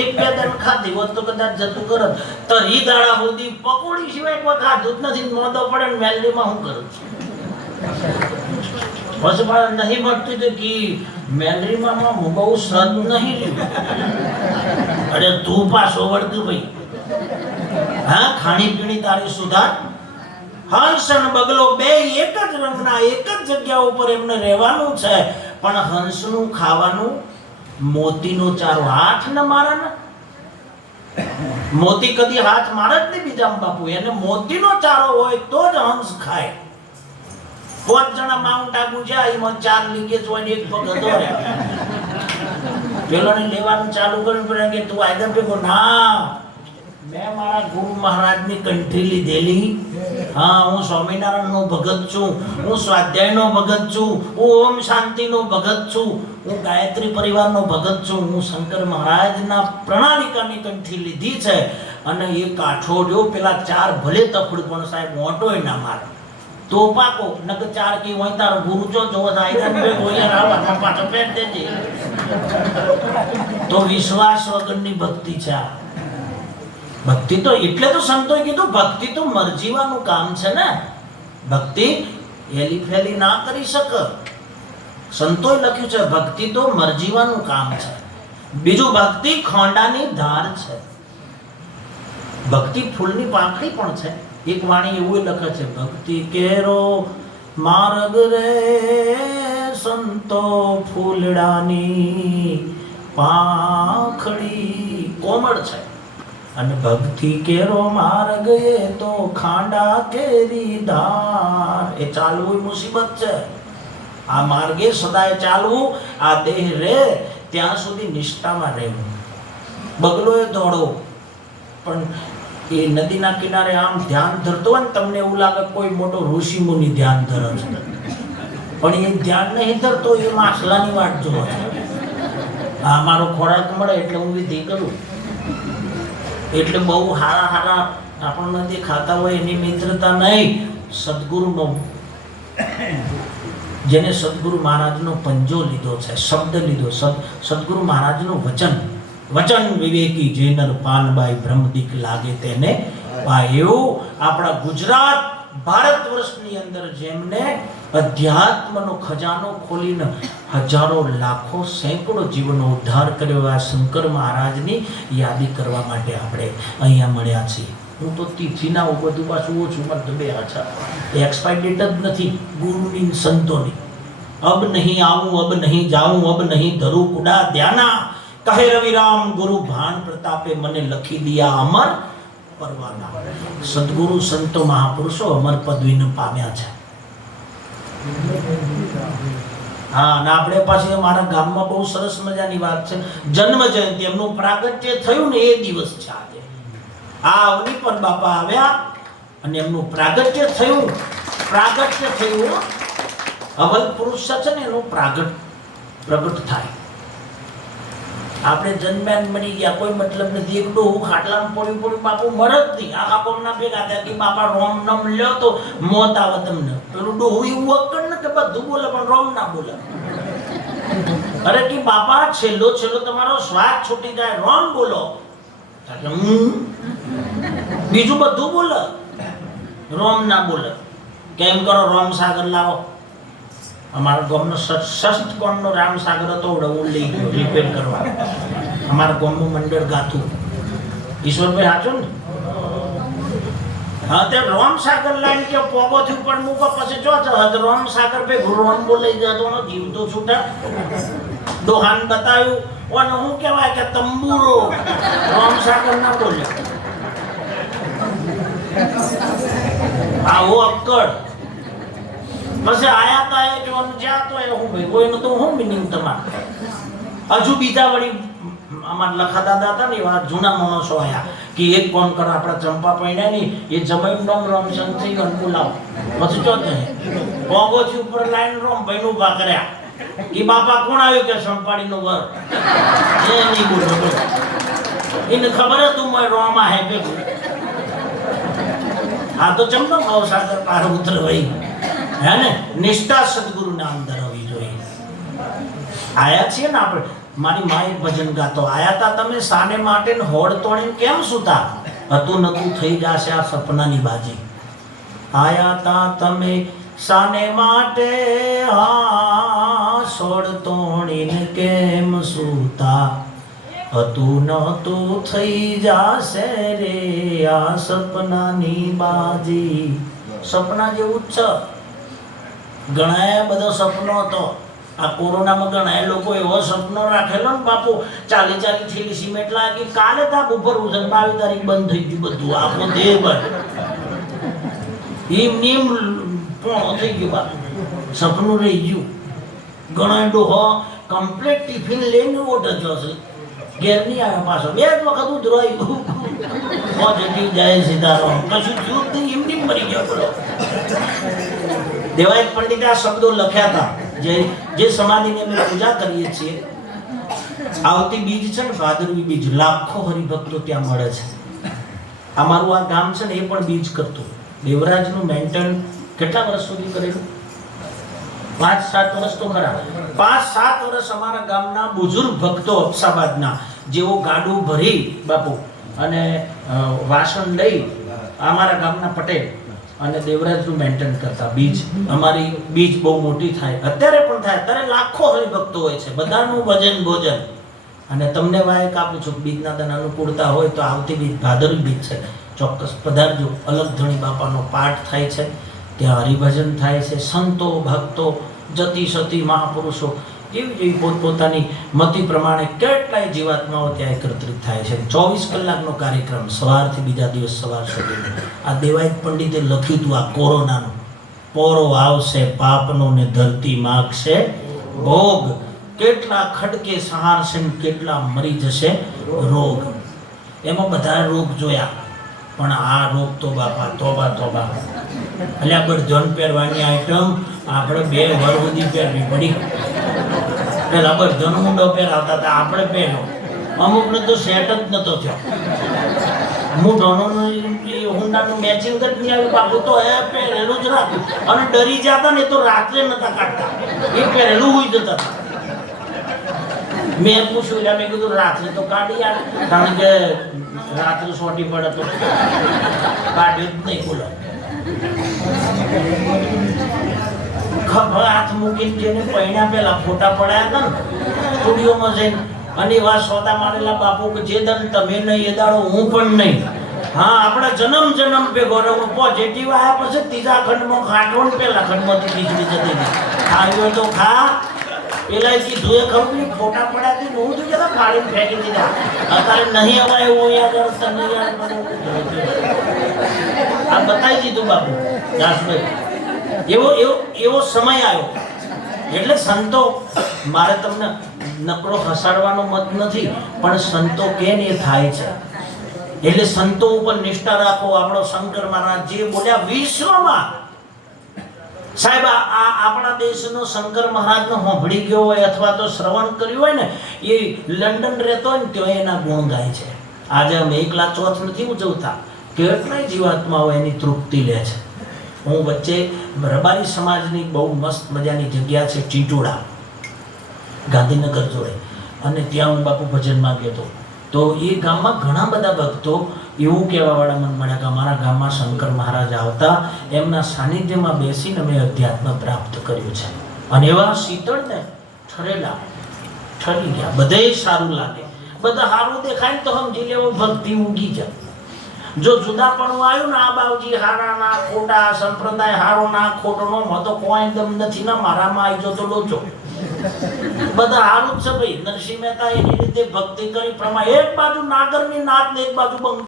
એક બે દાણ ખાધી હોત તો કદાચ જતું કરત. તરી દાડા સુધી પકોડી સિવાય કોઈ ખાધું જ નથી. મોદો પડે ને મેલડીમાં હું કરું છું. પછી મારે નહીં મળતી તો કી મેલડીમાં હું બહુ શ્રદ્ધ નહીં રહ્યું. અરે તું પાછો વળતું ભાઈ. હા, ખાણી પીણી તારી સુધાર. હંસ અને બગલો બે એક જ રંગના એક જ જગ્યા ઉપર એમને રહેવાનું છે, પણ હંસનું ખાવાનું મોતીનો ચારો. હાથ ન મારે ને, મોતી કદી હાથ મારે જ નહીં બીજા બાપુ. એને મોતીનો ચારો હોય તો જ હંસ ખાય. 5 જણા માઉન્ટ આબુ જાય, એમાં 4 લીકેજ હોય ને એક પગ હતો રે. પેલોને લેવાનું ચાલુ કર્યું પડે કે તું આયદા ભેગો ના. મેં મારા ગુરુ મહારાજની કંઠી લીધેલી. હા, હું સ્વામિનારાયણનો ભગત છું, હું સ્વાધ્યાયનો ભગત છું, હું ઓમ શાંતિનો ભગત છું, હું ગાયત્રી પરિવારનો ભગત છું. હું શંકર મહારાજના પ્રણાલિકાની કંઠી લીધી છે. અને એ કાઠો જો પેલા 4 ભલે તફડ પણ સાહેબ મોટોય ના મારે તો પાકો. નકર 4 કી હોય તારો ગુરુ જો જો આયદા ભેગો યાર આવા પાછો પેટ દેજે. તો વિશ્વાસ વગરની ભક્તિ છે આ. ભક્તિ તો એટલે તો સંતોએ કીધું ભક્તિ તો મરજીવાનું કામ છે ને. ભક્તિ હેલી ફેલી ના કરી શકે. સંતોએ લખ્યું છે ભક્તિ તો મરજીવાનું કામ છે. બીજું ભક્તિ ખોંડાની ધાર છે. ભક્તિ ફૂલની પાંખડી પણ છે. એક વાણી એવું લખે છે, ભક્તિ કેરો માર્ગ રે સંતો ફૂલડાની પાંખડી. કોમળ છે. અને ભક્તિ કેરો માર્ગ એ તો ખાંડા કેરી ધાર. એ ચાલવું મુસીબત છે. આ માર્ગે સદાય ચાલવું, આ દેહ રે ત્યાં સુધી નિષ્ઠામાં રહેવું. બગલોએ દોડો પણ એ નદીના કિનારે આમ ધ્યાન ધરતો હોય ને, તમને એવું લાગે કોઈ મોટો ઋષિ મુનિ ધ્યાન ધરે છે, પણ એ ધ્યાન નહીં ધરતો, એ માછલાની વાટ જોવે છે. આ મારો ખોરાક મળે એટલે હું વિધિ કરું. એટલે બહુ હારા હારા આપણને જે ખાતા હોય એની મિત્રતા નહીં. સદગુરુનો, જેને સદગુરુ મહારાજનો પંજો લીધો છે, શબ્દ લીધો, સદગુરુ મહારાજનું વચન. વચન વિવેકી જે નર પાનબાઈ બ્રહ્મદીક લાગે તેને પાયો. આપણા ગુજરાત ભારત વર્ષની અંદર જેમને અધ્યાત્મનો ખજાનો ખોલીને હજારો લાખો સેંકડો જીવનો ઉદ્ધાર કર્યો, આ શંકર મહારાજની યાદી કરવા માટે આપણે અહીંયા મળ્યા છીએ. હું તો તિથિના બધું પાછું ઓછું મત બે આછા એક્સપાયર ડેટ જ નથી ગુરુની સંતોની. અબ નહીં આવું અબ નહીં જાઉં અબ નહીં ધરું કુડા ધ્યાના, કહે રવિરામ ગુરુ ભાન પ્રતાપે મને લખી દિયા અમર પરવાના. સદગુરુ સંતો મહાપુરુષો અમર પદવીને પામ્યા છે. હા, અને આપણે પાછી અમારા ગામમાં બહુ સરસ મજાની વાત છે. જન્મ જયંતિ એમનું પ્રાગટ્ય થયું ને એ દિવસ છે આજે. આ અવની પર બાપા આવ્યા અને એમનું પ્રાગટ્ય થયું. પ્રાગટ્ય થયું, અવલ પુરુષ છે ને એનું પ્રગટ થાય. આપણે જન્મ્યા મરી ગયા કોઈ મતલબ નથી. એક ડોહું ખાટલામાં પડ્યું પડ્યું બાપુ મરે જ નહીં. આખા કોમના ભેગા થયા કે બાપા રોમ નમ લ્યો તો મોત આવે તમને. પેલું ડોહું એવું વખત ને કે બધું બોલે પણ રોમ ના બોલે. અરે કે બાપા છેલ્લો તમારો શ્વાસ છૂટી જાય રોમ બોલો. બીજું બધું બોલે, રોમ ના બોલે. કેમ કરો રોમ સાગર લાવો. અમારા ગામનો સસ્ત કોણનો રામ સાગર હતો, હું લઈ ગયો રિપેર કરવા. અમારા ગામનું મંડળ ગાતું ઈશ્વરભાઈ હાચો ને. હા, તે રોમ સાગર લાઈન કે પોગોથી ઉપર મૂકો પછી જો રોમ સાગર પે રોમ બોલાઈ જતો જીવ તો છૂટા. દોહાન બતાવ્યું અને શું કહેવાય કે તંબુરો. રોમ સાગર ના બોલે. આવો અક્કડ. પછી આયા તા એ જો જ્યાં તો એ હું ભાઈ કોઈનું તો હું મિનિંગ તમારે. હજુ બીજા વળી અમારા લખા દાદા હતા ને એવા જૂના માણસો આયા કે એક કોણ કરો આપણા ચંપા પૈણા ની એ જમાઈ નોમ રોમ સંથી અનુકૂલાવ. પછી જો પોગોથી ઉપર લાઈન રોમ ભાઈ નું ઉભા કર્યા કે બાપા કોણ આવ્યું કે સંપાડી નો વર. એ નહીં બોલો, એને ખબર હતું મેં રોમા હે ભેગું. આ તો ચમનો ભાવસાગર પાર ઉતરવાઈ હે ને. નિષ્ઠા સદગુરુ નામ ધરાવવી જોઈએ. આયા છીએ ને આપણે મારી માએ ભજન ગાતો, આયા તા તમે સાને માટે ને હોડ તોડીને કેમ સૂતા, હતું નતું થઈ જશે આ સપનાની બાજી. આયા તા તમે સાને માટે, હા સોડ તોડીને કેમ સૂતા, હતું નતું થઈ જશે રે આ સપનાની બાજી. સપના જેવું જ છે. ઘણા બધો સપનો હતો. આ કોરોનામાં ઘણા લોકો એવો સપનો રાખેલો ને બાપુ, 40 થેલી સિમેન્ટ લાગી, કાલે તાપ ઉપર 22 તારીખ બંધ થઈ ગયું બધું, આપણો દેહ બંધ એમ પોણો થઈ ગયો બાપુ, સપનું રહી ગયું. ઘણા ડોહો કમ્પ્લીટ ટિફિન લઈને ઓઢ જશે, ઘેર નહીં આવ્યો પાછો, 2 વખત ઉધરાઈ ગયું, પોઝિટિવ જાય સીધારામ, કશું થયું જ નહીં, એમની મરી ગયો પેલો. દેવાયત પંડિતે આ શબ્દો લખ્યા હતા, જે સમાધિની અમે પૂજા કરીએ છીએ. આવતી બીજ છે ને, ભાદરવી બીજ, લાખો હરિભક્તો ત્યાં મળે છે. અમારું આ ગામ છે ને એ પણ બીજ કરતું. દેવરાજનું મેન્ટેન કેટલા વર્ષ સુધી કરેલું? 5-7 વર્ષ તો ખરા. 5-7 વર્ષ અમારા ગામના બુઝુર્ગ ભક્તો અફસાબાદના, જેઓ ગાડું ભરી બાપુ અને વાસણ લઈ અમારા ગામના પટેલ અને દેવરાજનું મેન્ટેન કરતા. બીજ અમારી બીજ બહુ મોટી થાય, અત્યારે પણ થાય. અત્યારે લાખો હરિભક્તો હોય છે, બધાનું ભજન ભોજન. અને તમને વાયક આપું છું, બીજના દન અનુકૂળતા હોય તો આવતી બીજ ભાદરવી બીજ છે, ચોક્કસ પધારજો. અલગ ધણી બાપાનો પાઠ થાય છે, ત્યાં હરિભજન થાય છે. સંતો ભક્તો જતી સતી મહાપુરુષો એવી પોતપોતાની મતિ પ્રમાણે કેટલાય જીવાત્માઓ ત્યાં એકત્રિત થાય છે. 24 કલાકનો કાર્યક્રમ, સવારથી બીજા દિવસ સવાર સુધી. આ દેવાયત પંડિતે લખ્યું હતું આ કોરોનાનું, પોરો આવશે પાપનો ને ધરતી માગશે ભોગ, કેટલા ખડકે સહારશે ને કેટલા મરી જશે રોગ. એમાં બધા રોગ જોયા, પણ આ રોગ તો બાપા તોબા તોબા. એટલે આપણે જન પહેરવાની આઈટમ આપણે 2 વર સુધી પહેરવી પડી. પેલા બર્ધન ઊંડો પહેરાવતા હતા, આપણે પહેર્યો. અમુકને તો સેટ જ નતો થયો, મૂઢોનું ઊંડાનું મેચિંગ જ નહીં આવ્યું બાપુ, તો એ પહેરેલું જ રાખ્યું. અને ડરી જતા ને તો રાત્રે નતા કાઢતા, એ પહેરેલું હોઈ જતા હતા. મેં પૂછ્યું, એટલે મેં કીધું રાત્રે તો કાઢી યાર, કારણ કે રાત્રે સોટી પડે તો કાઢ્યું જ નહીં. બોલો, ખભા હાથ મૂકીને જેને પૈણા પેલા ફોટા પડાયા હતા ને સ્ટુડિયોમાં જઈને, અને એવા સોદા મારેલા બાપુ કે જે દન તમે નહીં એ દાડો હું પણ નહીં. હા, આપણે જન્મ ભેગો રહ્યો. પોઝિટિવ આવ્યા પછી 3જા ખંડમાં ખાટો ને પેલા ખંડમાંથી ખીચડી જતી હતી. ખાવ્યો તો ખા, પેલા કીધું એ ખરું નહીં, ફોટા પડ્યા હતી હું તો જતા ફાડીને ફેંકી દીધા. અત્યારે નહીં અવાય એવું યાદ આ બતાવી દીધું બાપુ દાસભાઈ. એવો સમય આવ્યો. એટલે સંતો, મારે તમને નકરો હસાડવાનો મત નથી, પણ સંતો કે ને એ થાય છે. એટલે સંતો ઉપર નિષ્ઠા રાખો. આપણો શંકર મહારાજ જે બોલ્યા વિશ્વમાં, સાહેબ આ આપણા દેશનો શંકર મહારાજનો સાંભળી ગયો હોય અથવા તો શ્રવણ કર્યું હોય ને, એ લંડન રહેતો હોય ને ત્યાં એના ગુણ ગાય છે. આજે અમે 1 લાખ ચોથ નથી ઉજવતા, કેટલાય જીવાત્માઓ એની તૃપ્તિ લે છે. હું વચ્ચે રબારી સમાજની બહુ મસ્ત મજાની જગ્યા છે ટીટોડા, ગાંધીનગર જોડે, અને ત્યાં હું બાપુ ભજનમાં ગયો હતો. તો એ ગામમાં ઘણા બધા ભક્તો એવું કહેવાવાળા મને મળ્યા કે અમારા ગામમાં શંકર મહારાજ આવતા, એમના સાનિધ્યમાં બેસીને અમે અધ્યાત્મ પ્રાપ્ત કર્યું છે. અને એવા શીતળ ને ઠરેલા ઠરી ગયા. બધે સારું લાગે, બધા સારું દેખાય ને તો સમજી લેવો ભક્તિ ઉગી જાય. જો જુદાપણું આવ્યું ને, આ બાવજી હારા ના ખોટા, સંપ્રદાય હારો ના ખોટો નો મતો કોઈ દમ નથી ને, મારામાં આવી જો તો લોચો. બધા હારું જ છે ભાઈ. નરસિંહ મહેતા એની રીતે ભક્તિ કરી પ્રમાણે, એક બાજુ નાગરની નાદ ને એક બાજુ બંગ